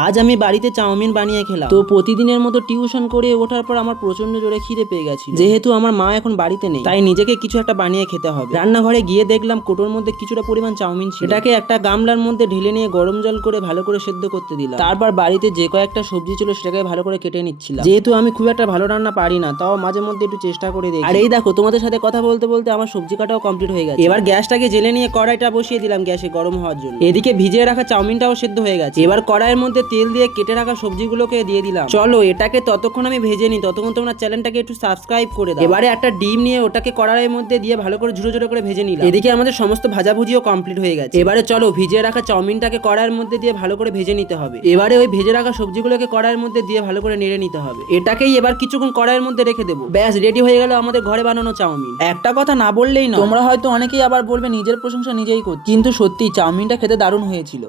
আজ আমি বাড়িতে চাউমিন বানিয়ে খেলাম। তো প্রতিদিনের মতো টিউশন করে ওঠার পর আমার প্রচন্ড জোরে খিদে পেয়ে গেছে। যেহেতু আমার মা এখন বাড়িতে নেই, তাই নিজেকে কিছু একটা বানিয়ে খেতে হবে। রান্নাঘরে গিয়ে দেখলাম কোটোর মধ্যে কিছুটা পরিমাণ চাউমিন ছিল। এটাকে একটা গামলার মধ্যে ঢেলে নিয়ে গরম জল করে ভালো করে সেদ্ধ করতে দিলাম। তারপর বাড়িতে যে কয়েকটা সবজি ছিল সেটাকে ভালো করে কেটে নিচ্ছিলাম। যেহেতু আমি খুব একটা ভালো রান্না পারি না, তাও মাঝে মধ্যে একটু চেষ্টা করে দেখি। আর এই দেখো, তোমাদের সাথে কথা বলতে বলতে আমার সবজি কাটাও কমপ্লিট হয়ে গেছে। এবার গ্যাসটাকে জেলে নিয়ে কড়াইটা বসিয়ে দিলাম গ্যাসে গরম হওয়ার জন্য। এদিকে ভিজিয়ে রাখা চাউমিনটাও সেদ্ধ হয়ে গেছে। এবার কড়াইয়ের মধ্যে তেল দিয়ে কেটে রাখা সবজিগুলোকে দিয়ে দিলাম। চলো এটাকে ততক্ষণ আমি ভেজে নিই, ততক্ষণ তোমরা চ্যানেলটাকে একটু সাবস্ক্রাইব করে দাও। এবারে একটা ডিম নিয়ে ওটাকে কড়াইয়ের মধ্যে দিয়ে ভালো করে ঝুরো ঝুরো করে ভেজে নিলাম। এদিকে আমাদের সমস্ত ভাজাভুজিও কমপ্লিট হয়ে গেছে। এবারে চলো ভিজিয়ে রাখা চাউমিনটাকে কড়াইয়ের মধ্যে দিয়ে ভালো করে ভেজে নিতে হবে। এবারে ওই ভেজে রাখা সবজিগুলোকে কড়াইয়ের মধ্যে দিয়ে ভালো করে নেড়ে নিতে হবে। এটাকেই এবার কিছুক্ষণ কড়াইয়ের মধ্যে রেখে দেবো। ব্যাস রেডি হয়ে গেল আমাদের ঘরে বানানো চাউমিন। একটা কথা না বললেই না, তোমরা হয়তো অনেকেই আবার বলবে নিজের প্রশংসা নিজেই করছি, কিন্তু সত্যি চাউমিনটা খেতে দারুণ হয়েছিল।